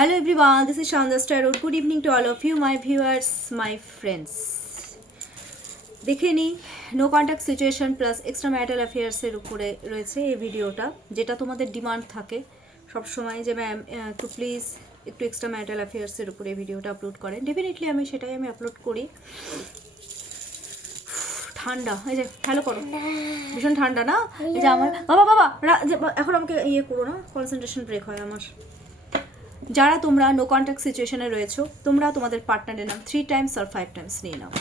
Hello everyone, this is Shanda Starot. Good evening to all of you, my viewers, my friends. দেখে নিই no contact situation plus extra marital অ্যাফেয়ার্সের উপরে রয়েছে এই ভিডিওটা, যেটা তোমাদের ডিমান্ড থাকে সবসময় যে ম্যাম একটু প্লিজ একটু এক্সট্রা ম্যারিটাল অ্যাফেয়ার্সের উপরে এই ভিডিওটা আপলোড করেন। ডেফিনেটলি আমি সেটাই আপলোড করি। ঠান্ডা, এই যে হ্যালো করো, ভীষণ ঠান্ডা না? এই যে আমার বাবা এখন আমাকে ইয়ে করো না, কনসেন্ট্রেশন ব্রেক হয় আমার। যারা তোমরা নো কন্ট্যাক্ট সিচুয়েশনে রয়েছো, তোমরা তোমাদের পার্টনারের নাম 3 টাইমস আর 5 টাইমস নিয়ে নাও।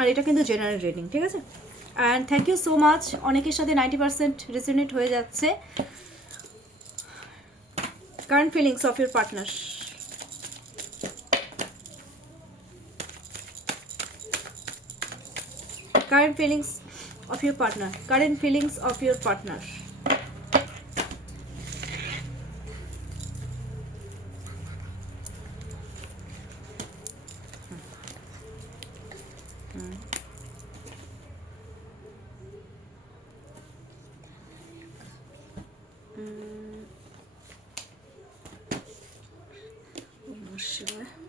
আর এটা কিন্তু জেনারেল রিডিং, ঠিক আছে? And thank you so much. অনেকের সাথে 90% রেজোনেট হয়ে যাচ্ছে। Current feelings of your partner. Current feelings of your partner. Current feelings of your partner.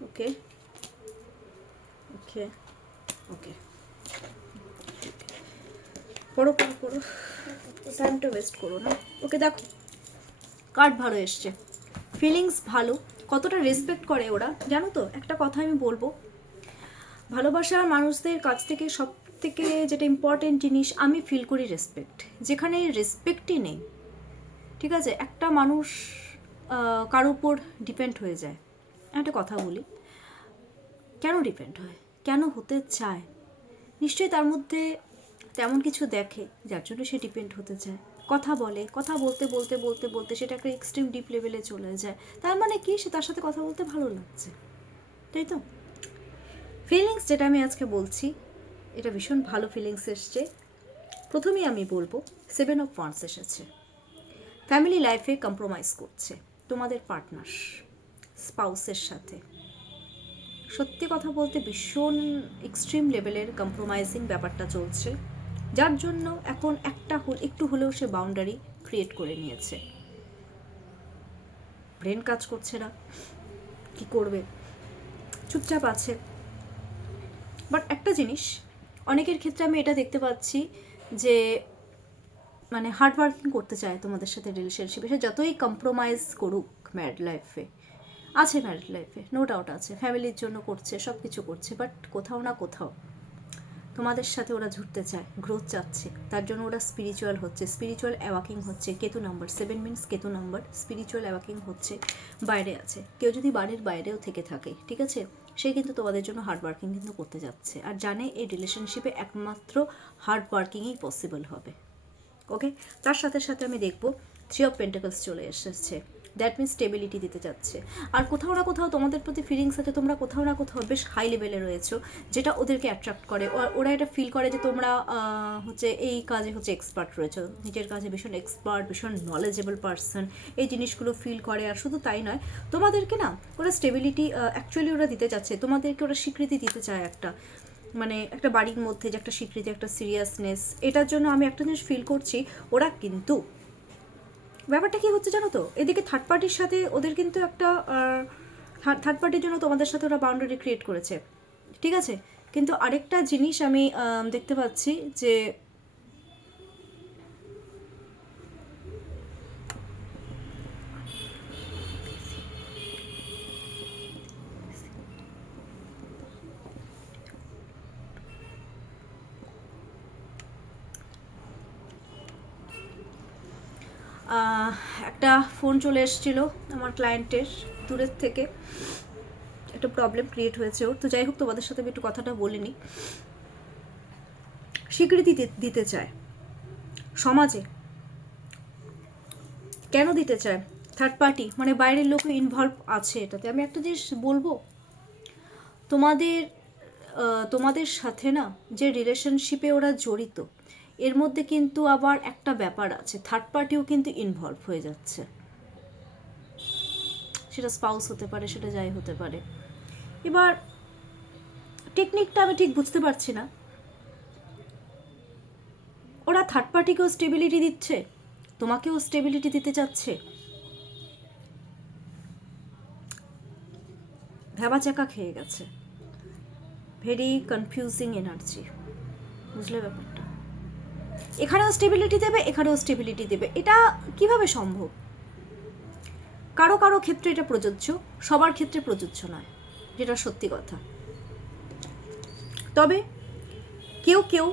Okay okay okay, পড়ো পড়ো পড়ো, টাইমটা ওয়েস্ট করো না। ওকে দেখো, কার্ড ভালো এসছে, ফিলিংস ভালো। কতটা রেসপেক্ট করে ওরা জানো তো? একটা কথা আমি বলবো, ভালোবাসার মানুষদের কাছ থেকে সব থেকে যেটা ইম্পর্টেন্ট জিনিস আমি ফিল করি রেসপেক্ট। যেখানে রেসপেক্টই নেই, ঠিক আছে, একটা মানুষ কার উপর ডিপেন্ড হয়ে যায়। একটা কথা বলি, কেন ডিপেন্ড হয়, কেন হতে চায়? নিশ্চয়ই তার মধ্যে তেমন কিছু দেখে যার জন্য সে ডিপেন্ড হতে চায়। কথা বলে, কথা বলতে বলতে বলতে বলতে সেটা একটা এক্সট্রিম ডিপ লেভেলে চলে যায়। তার মানে কি, সে তার সাথে কথা বলতে ভালো লাগছে, তাই তো? ফিলিংস যেটা আমি আজকে বলছি, এটা ভীষণ ভালো ফিলিংস এসছে। প্রথমেই আমি বলবো 7 অফ ওয়ান্ডস এসেছে। ফ্যামিলি লাইফে কম্প্রোমাইজ করছে তোমাদের পার্টনার স্পাউসের সাথে। সত্যি কথা বলতে ভীষণ এক্সট্রিম লেভেলের কম্প্রোমাইজিং ব্যাপারটা চলছে, যার জন্য এখন একটু হলেও সে বাউন্ডারি ক্রিয়েট করে নিয়েছে। ব্রেন কাজ করছে না, কি করবে, চুপচাপ আছে। বাট একটা জিনিস অনেকের ক্ষেত্রে আমি এটা দেখতে পাচ্ছি যে মানে হার্ড ওয়ার্কিং করতে চায় তোমাদের সাথে রিলেশনশিপে। সে যতই কম্প্রোমাইজ করুক ম্যারিড লাইফে, আছে ম্যারিড লাইফে নো ডাউট আছে, ফ্যামিলির জন্য করছে, সব কিছু করছে, বাট কোথাও না কোথাও তোমাদের সাথে ওরা ঝুটতে চায়, গ্রোথ চাচ্ছে। তার জন্য ওরা স্পিরিচুয়াল হচ্ছে, স্পিরিচুয়াল অ্যাওয়াকিং হচ্ছে। Ketu number 7 means Ketu number, spiritual awakening হচ্ছে, বাইরে আছে। কেউ যদি বাড়ির বাইরেও থেকে থাকে, ঠিক আছে, সে কিন্তু তোমাদের জন্য হার্ড ওয়ার্কিং কিন্তু করতে যাচ্ছে, আর জানে এই রিলেশনশিপে একমাত্র হার্ড ওয়ার্কিংই পসিবল হবে। ওকে, তার সাথে সাথে আমি দেখব 3 অফ পেন্টাকলস চলে এসেছে। দ্যাট মিনস স্টেবিলিটি দিতে যাচ্ছে। আর কোথাও না কোথাও তোমাদের প্রতি ফিলিংস আছে, তোমরা কোথাও না কোথাও বেশ হাই লেভেলে রয়েছো, যেটা ওদেরকে অ্যাট্রাক্ট করে। ওরা এটা ফিল করে যে তোমরা হচ্ছে এই কাজে হচ্ছে এক্সপার্ট রয়েছো, নিজের কাজে ভীষণ এক্সপার্ট, ভীষণ নলেজেবল পার্সন, এই জিনিসগুলো ফিল করে। আর শুধু তাই নয়, তোমাদেরকে না ওরা স্টেবিলিটি অ্যাকচুয়ালি ওরা দিতে চাচ্ছে, তোমাদেরকে ওরা স্বীকৃতি দিতে চায় একটা, মানে একটা বাড়ির মধ্যে যে একটা স্বীকৃতি, একটা সিরিয়াসনেস। এটার জন্য আমি একটা জিনিস ফিল করছি, ওরা কিন্তু ব্যাপারটা কি হচ্ছে জানো তো, এদিকে থার্ড পার্টির সাথে ওদের কিন্তু একটা থার্ড পার্টির জন্য তোমাদের সাথে ওরা বাউন্ডারি ক্রিয়েট করেছে, ঠিক আছে। কিন্তু আরেকটা জিনিস আমি দেখতে পাচ্ছি যে একটা ফোন চলে এসেছিলো আমার ক্লায়েন্টের দূরের থেকে, একটা প্রবলেম ক্রিয়েট হয়েছে ওর। তো যাই হোক, তোমাদের সাথে আমি একটু কথাটা বলিনি। স্বীকৃতি দিতে চায় সমাজে। কেন দিতে চায়? থার্ড পার্টি মানে বাইরের লোকও ইনভলভ আছে এটাতে। আমি একটা জিনিস বলবো, তোমাদের সাথে না যে রিলেশনশিপে ওরা জড়িত, এর মধ্যে কিন্তু আবার একটা ব্যাপার আছে, থার্ড পার্টিও কিন্তু ইনভলভ হয়ে যাচ্ছে। সেটা স্পাউস হতে পারে, সেটা যাই হতে পারে। এবার টেকনিকটা আমি ঠিক বুঝতে পারছি না। ওরা থার্ড পার্টিকেও স্টেবিলিটি দিচ্ছে, তোমাকেও স্টেবিলিটি দিতে চাচ্ছে। ভ্যাবাচাকা খেয়ে গেছে, ভেরি কনফিউজিং এনার্জি, বুঝলে ব্যাপারটা? এখানেও স্টেবিলিটি দেবে, এখানেও স্টেবিলিটি দেবে, এটা কিভাবে সম্ভব? কারো কারো ক্ষেত্রে এটা প্রযোজ্য, সবার ক্ষেত্রে প্রযোজ্য নয়, যেটা সত্যি কথা। তবে কেউ কেউ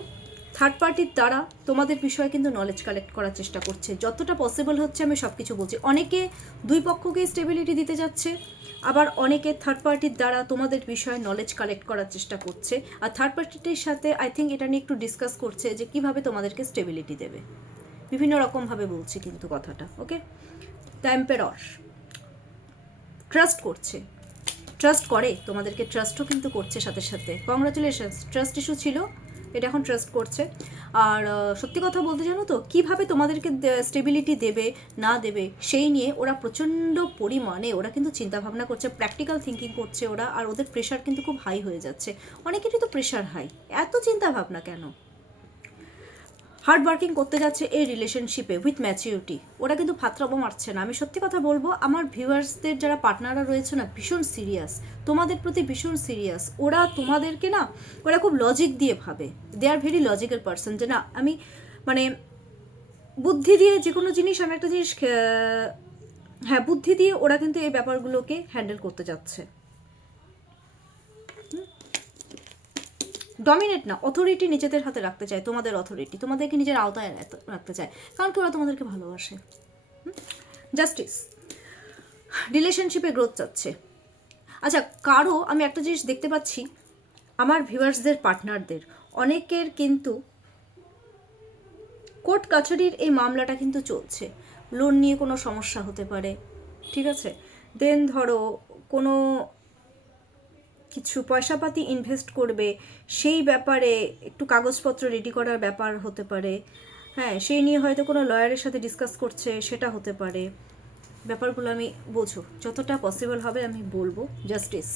থার্ড পার্টির দ্বারা তোমাদের বিষয়ে কিন্তু নলেজ কালেক্ট করার চেষ্টা করছে, যতটা পসিবল হচ্ছে আমি সব কিছু বলছি। অনেকে দুই পক্ষকে স্টেবিলিটি দিতে যাচ্ছে, আবার অনেকে থার্ড পার্টির দ্বারা তোমাদের বিষয়ে নলেজ কালেক্ট করার চেষ্টা করছে, আর থার্ড পার্টির সাথে আই থিঙ্ক এটা নিয়ে একটু ডিসকাস করছে যে কিভাবে তোমাদেরকে স্টেবিলিটি দেবে, বিভিন্ন রকমভাবে বলছি কিন্তু কথাটা। ওকে, দ্য এম্পারার ট্রাস্ট করছে, ট্রাস্ট করে তোমাদেরকে, ট্রাস্টও কিন্তু করছে সাথে সাথে। কংগ্রাচুলেশনস, ট্রাস্ট ইস্যু ছিল, এটা এখন ট্রাস্ট করছে। আর সত্যি কথা বলতে জানো তো, কীভাবে তোমাদেরকে স্টেবিলিটি দেবে না দেবে সেই নিয়ে ওরা প্রচণ্ড পরিমাণে ওরা কিন্তু চিন্তাভাবনা করছে, প্র্যাকটিক্যাল থিঙ্কিং করছে ওরা, আর ওদের প্রেশার কিন্তু খুব হাই হয়ে যাচ্ছে। অনেকেরই তো প্রেশার হাই, এত চিন্তাভাবনা কেন? হার্ড ওয়ার্কিং করতে যাচ্ছে এই রিলেশনশিপে উইথ ম্যাচিউরিটি, ওরা কিন্তু ফাতরাবো মারছে না। আমি সত্যি কথা বলবো, আমার ভিউয়ার্সদের যারা পার্টনাররা রয়েছে না, ভীষণ সিরিয়াস তোমাদের প্রতি, ভীষণ সিরিয়াস। ওরা তোমাদেরকে না, ওরা খুব লজিক দিয়ে ভাবে, দে আর ভেরি লজিক্যাল পার্সন, যে না আমি মানে বুদ্ধি দিয়ে যে কোনো জিনিস, আমি একটা জিনিস হ্যাঁ বুদ্ধি দিয়ে ওরা কিন্তু এই ব্যাপারগুলোকে হ্যান্ডেল করতে যাচ্ছে। ডমিনেট না, অথরিটি নিজেদের হাতে রাখতে চায়, তোমাদের অথরিটি তোমাদেরকে নিজের আওতায় রাখতে চায়, কারণ কি ওরা তোমাদেরকে ভালোবাসে। জাস্টিস, রিলেশনশিপে গ্রোথ চাচ্ছে। আচ্ছা, কারো আমি একটা জিনিস দেখতে পাচ্ছি, আমার ভিউয়ার্সদের পার্টনারদের অনেকের কিন্তু কোর্ট কাছারির এই মামলাটা কিন্তু চলছে, লোন নিয়ে কোনো সমস্যা হতে পারে, ঠিক আছে? দেন ধরো কোনো কিছু পয়সাপাতি ইনভেস্ট করবে, সেই ব্যাপারে একটু কাগজপত্র রেডি করার ব্যাপার হতে পারে, হ্যাঁ সেই নিয়ে হয়তো কোনো লয়ারের সাথে ডিসকাস করছে, সেটা হতে পারে। ব্যাপারগুলো আমি বোঝো, যতটা পসিবল হবে আমি বলবো। জাস্টিস,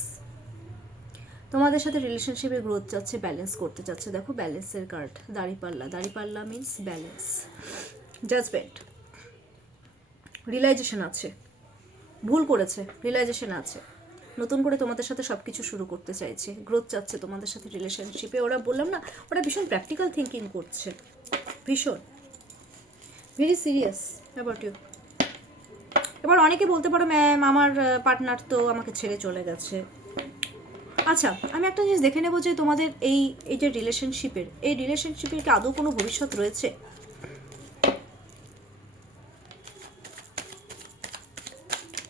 তোমাদের সাথে রিলেশনশিপে গ্রোথ চাচ্ছে, ব্যালেন্স করতে চাচ্ছে। দেখো ব্যালেন্সের কার্ড, দাঁড়িপাল্লা, দাঁড়িপাল্লা মিনস ব্যালেন্স। জাজমেন্ট, রিয়েলাইজেশন আছে, ভুল করেছে, রিয়েলাইজেশন আছে, নতুন করে তোমাদের সাথে সব কিছু শুরু করতে চাইছে, গ্রোথ চাচ্ছে তোমাদের সাথে রিলেশনশিপে। ওরা বললাম না, ওরা ভীষণ প্র্যাকটিক্যাল থিঙ্কিং করছে, ভীষণ ভেরি সিরিয়াস অ্যাবাউট ইউ। এবার অনেকে বলতে পারো ম্যাম আমার পার্টনার তো আমাকে ছেড়ে চলে গেছে। আচ্ছা, আমি একটা জিনিস দেখে নেবো যে তোমাদের এই যে রিলেশনশিপের কি আদৌ কোনো ভবিষ্যৎ রয়েছে?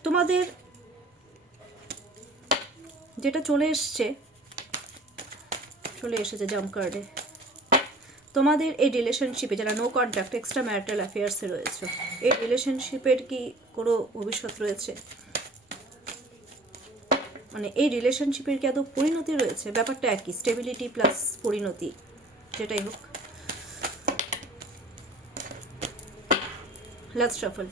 তোমাদের যেটা চলে এসেছে জাম্প কার্ডে, তোমাদের এই রিলেশনশিপে যারা নো কন্ট্যাক্ট এক্সট্রা ম্যারিটাল অ্যাফেয়ার্সে রয়েছে, এই রিলেশনশিপের কি কোনো ভবিষ্যৎ রয়েছে? মানে এই রিলেশনশিপের কি আদৌ পরিণতি রয়েছে? ব্যাপারটা একই, স্টেবিলিটি প্লাস পরিণতি, যেটাই হোক। Let's shuffle.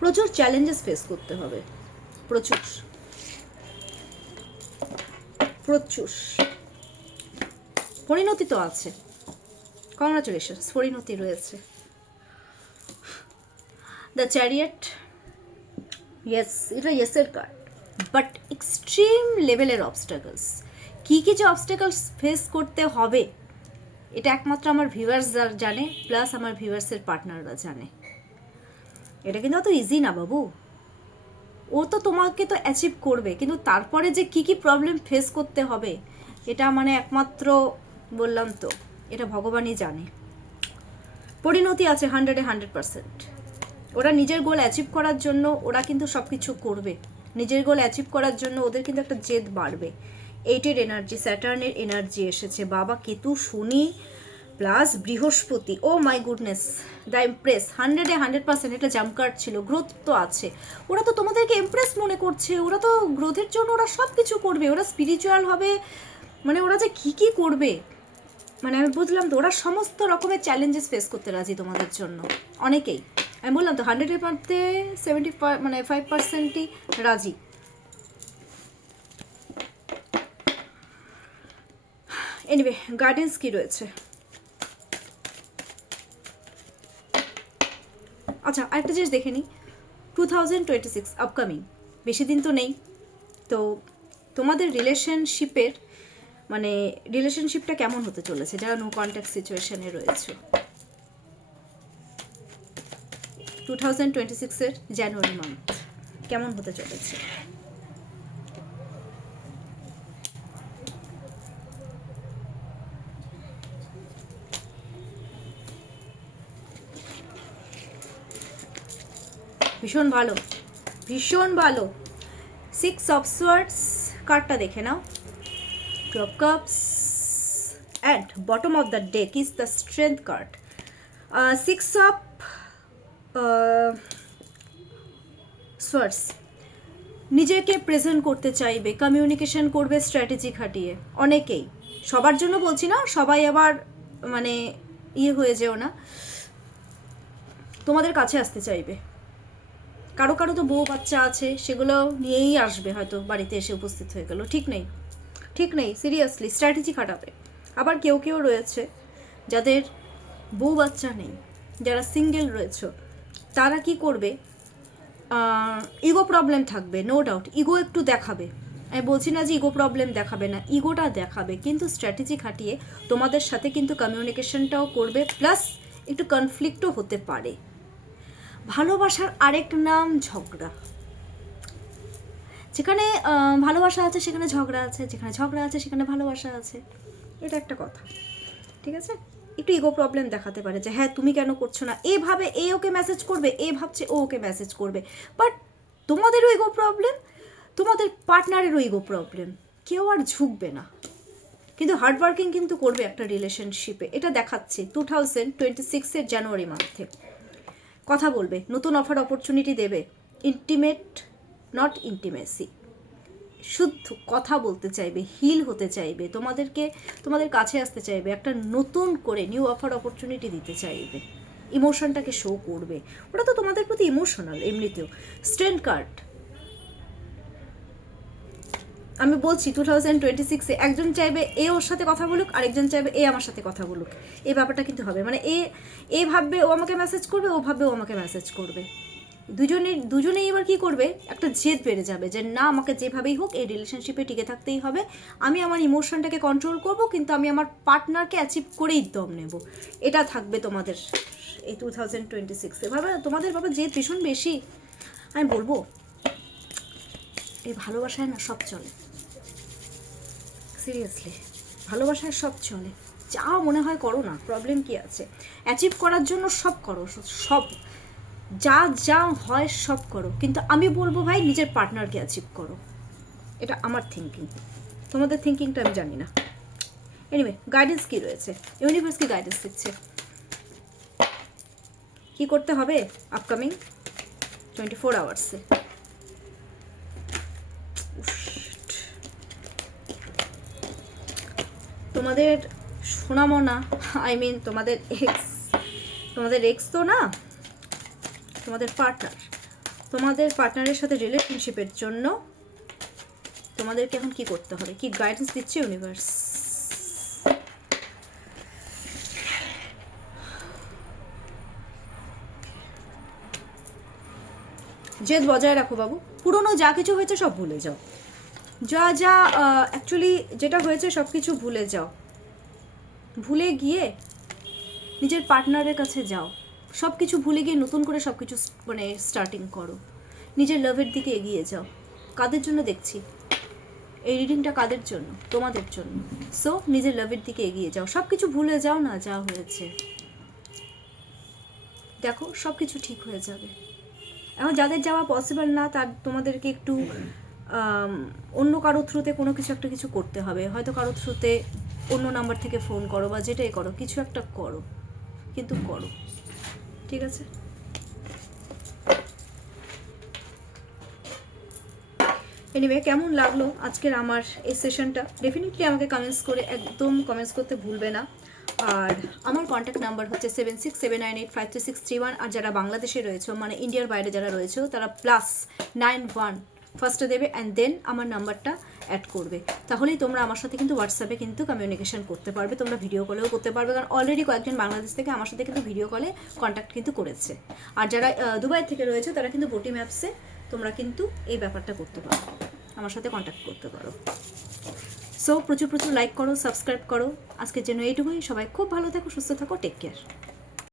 প্রচুর চ্যালেঞ্জেস ফেস করতে হবে, প্রচুর প্রচুর। পরিণতি তো আছে, কংগ্রাচুলেশনস, পরিণতি রয়েছে। দ্য চ্যারিয়েট, ইয়েস, এটা ইয়েসের কার্ড, বাট এক্সট্রিম লেভেলের অবস্টাকলস। কী কী যে অবস্টাকলস ফেস করতে হবে এটা একমাত্র আমার ভিউয়ার্স জানে, প্লাস আমার ভিউয়ার্সের পার্টনাররা জানে। এটা কিন্তু অত ইজি না বাবু, ও তো তোমাকে তো অ্যাচিভ করবে, কিন্তু তারপরে যে কি কি প্রবলেম ফেস করতে হবে এটা মানে একমাত্র বললাম তো, এটা ভগবানই জানে। পরিণতি আছে 100%। ওরা নিজের গোল অ্যাচিভ করার জন্য ওরা কিন্তু সব কিছু করবে, নিজের গোল অ্যাচিভ করার জন্য ওদের কিন্তু একটা জেদ বাড়বে। 8-এর এনার্জি, স্যাটার্নের এনার্জি এসেছে, বাবা কেতু শনি প্লাস বৃহস্পতি, ও মাই গুডনেস, দ্য এমপ্রেস, 100% এটা জাম্প কার্ড ছিল। গ্রোথ তো আছে, ওরা তো তোমাদেরকে এমপ্রেস মনে করছে, ওরা তো গ্রোথের জন্য ওরা সব কিছু করবে, ওরা স্পিরিচুয়াল হবে, মানে ওরা যে কী কী করবে, মানে আমি বুঝলাম তো, ওরা সমস্ত রকমের চ্যালেঞ্জেস ফেস করতে রাজি তোমাদের জন্য। অনেকেই, আমি বললাম তো 100-এর মধ্যে 5%ই রাজি। এনিওয়ে, গার্ডেন্স কি রয়েছে? আচ্ছা, আরেকটা জিনিস দেখে নিই, 2026 আপকামিং, বেশি দিন তো নেই। তো তোমাদের রিলেশনশিপটা কেমন হতে চলেছে যারা নো কন্ট্যাক্ট সিচুয়েশনে রয়েছে? 2026 জানুয়ারি মান্থ কেমন হতে চলেছে? ভীষণ ভালো, ভীষণ ভালো। 6 অফ সোয়ার্ডস কার্ডটা দেখে নাও। 2 of cups and bottom of the deck is the strength card. 6 of swords নিজেকে প্রেজেন্ট করতে চাইবে, কমিউনিকেশন করবে স্ট্র্যাটেজি খাটিয়ে। অনেকেই, সবার জন্য বলছি না, সবাই আবার মানে হয়ে যেও না, তোমাদের কাছে আসতে চাইবে। কারো কারো তো বউ বাচ্চা আছে, সেগুলো নিয়েই আসবে, হয়তো বাড়িতে এসে উপস্থিত হয়ে গেল, ঠিক নেই, ঠিক নেই, সিরিয়াসলি স্ট্র্যাটেজি খাটাবে। আবার কেউ কেউ রয়েছে যাদের বউ বাচ্চা নেই, যারা সিঙ্গেল রয়েছে, তারা কি করবে, ইগো প্রবলেম থাকবে, নো ডাউট, ইগো একটু দেখাবে। আমি বলছি না যে ইগো প্রবলেম দেখাবে না, ইগোটা দেখাবে, কিন্তু স্ট্র্যাটেজি খাটিয়ে তোমাদের সাথে কিন্তু কমিউনিকেশনটাও করবে, প্লাস একটু কনফ্লিক্টও হতে পারে। ভালোবাসার আরেক নাম ঝগড়া। যেখানে ভালোবাসা আছে সেখানে ঝগড়া আছে, যেখানে ঝগড়া আছে সেখানে ভালোবাসা আছে, এটা একটা কথা, ঠিক আছে? একটু ইগো প্রবলেম দেখাতে পারে যে হ্যাঁ তুমি কেন করছো না, এভাবে এ ওকে মেসেজ করবে, এ ভাবছে ও ওকে মেসেজ করবে, বাট তোমাদেরও ইগো প্রবলেম, তোমাদের পার্টনারেরও ইগো প্রবলেম, কেউ আর ঝুঁকবে না, কিন্তু হার্ডওয়ার্কিং কিন্তু করবে একটা রিলেশনশিপে, এটা দেখাচ্ছে 2026 জানুয়ারি মান্থে। কথা বলবে, নতুন অফার অপরচুনিটি দেবে, ইন্টিমেট নট ইন্টিমেসি, শুদ্ধ কথা বলতে চাইবে, হিল হতে চাইবে, তোমাদের কাছে আসতে চাইবে, একটা নতুন করে নিউ অফার অপরচুনিটি দিতে চাইবে, ইমোশনটাকে শো করবে। ওটা তো তোমাদের প্রতি ইমোশনাল এমনিতেও। স্ট্রেন্থ কার্ড, আমি বলছি 2026 একজন চাইবে এ ওর সাথে কথা বলুক, আরেকজন চাইবে এ আমার সাথে কথা বলুক, এই ব্যাপারটা কিন্তু হবে। মানে এ ভাববে ও আমাকে মেসেজ করবে, ও ভাববে ও আমাকে মেসেজ করবে, দুজনেই এবার কি করবে, একটা জেদ বেড়ে যাবে যে না, আমাকে যেভাবেই হোক এই রিলেশনশিপে টিকে থাকতেই হবে, আমি আমার ইমোশনটাকে কন্ট্রোল করব, কিন্তু আমি আমার পার্টনারকে অ্যাচিভ করেই দম নেব। এটা থাকবে তোমাদের এই 2026 এভাবে। তোমাদের বাবা জেদ ভীষণ বেশি, আমি বলবো এই ভালোবাসায় না সব চলে, সিরিয়াসলি ভালোবাসায় সব চলে, যা মনে হয় করো না, প্রবলেম কি আছে? অ্যাচিভ করার জন্য সব করো, সব যা যা হয় সব করো, কিন্তু আমি বলবো ভাই নিজের পার্টনারকে অ্যাচিভ করো, এটা আমার থিঙ্কিং, তোমাদের থিঙ্কিংটা আমি জানি না। এনিওয়ে, গাইডেন্স কী রয়েছে, ইউনিভার্স কি গাইডেন্স দিচ্ছে, কী করতে হবে আপকামিং 24 আওয়ার্সে? তোমাদের সোনামনা, আই মিন তোমাদের এক্স তো না, তোমাদের পার্টনারের সাথে রিলেশনশিপের জন্য তোমাদেরকে এখন কি করতে হবে, কি গাইডেন্স দিচ্ছে ইউনিভার্স? জেদ বজায় রাখো বাবু, পুরনো যা কিছু হয়েছে সব ভুলে যাও, যা অ্যাকচুয়ালি যেটা হয়েছে সব কিছু ভুলে যাও, ভুলে গিয়ে নিজের পার্টনারের কাছে যাও, সব কিছু ভুলে গিয়ে নতুন করে সব কিছু মানে স্টার্টিং করো, নিজের লাভের দিকে এগিয়ে যাও। কাদের জন্য দেখছি এই রিডিংটা, কাদের জন্য? তোমাদের জন্য। সো নিজের লাভের দিকে এগিয়ে যাও, সব কিছু ভুলে যাও না যা হয়েছে, দেখো সব কিছু ঠিক হয়ে যাবে। এখন যাদের যাওয়া পসিবল না, তার তোমাদেরকে একটু অন্য কারো থ্রুতে কোনো কিছু একটা কিছু করতে হবে, হয়তো কারো থ্রুতে অন্য নাম্বার থেকে ফোন করো বা যেটাই করো, কিছু একটা করো, কিন্তু করো, ঠিক আছে? এনিওয়ে, কেমন লাগলো আজকের আমার এই সেশনটা? ডেফিনেটলি আমাকে কমেন্টস করে, একদম কমেন্টস করতে ভুলবে না। আর আমার কন্ট্যাক্ট নাম্বার হচ্ছে 7679853631, আর যারা বাংলাদেশে রয়েছে, মানে ইন্ডিয়ার বাইরে যারা রয়েছে, তারা +91 ফার্স্টে দেবে অ্যান্ড দেন আমার নাম্বারটা অ্যাড করবে। তাহলেই তোমরা আমার সাথে কিন্তু হোয়াটসঅ্যাপে কিন্তু কমিউনিকেশন করতে পারবে, তোমরা ভিডিও কলেও করতে পারবে, কারণ অলরেডি কয়েকজন বাংলাদেশ থেকে আমার সাথে কিন্তু ভিডিও কলে কন্ট্যাক্ট কিন্তু করেছে। আর যারা দুবাই থেকে রয়েছে তারা কিন্তু বটি ম্যাপসে তোমরা কিন্তু এই ব্যাপারটা করতে পারো, আমার সাথে কন্ট্যাক্ট করতে পারো। সো প্রচুর প্রচুর লাইক করো, সাবস্ক্রাইব করো। আজকের জন্য এইটুকুই। সবাই খুব ভালো থাকো, সুস্থ থাকো, টেক কেয়ার।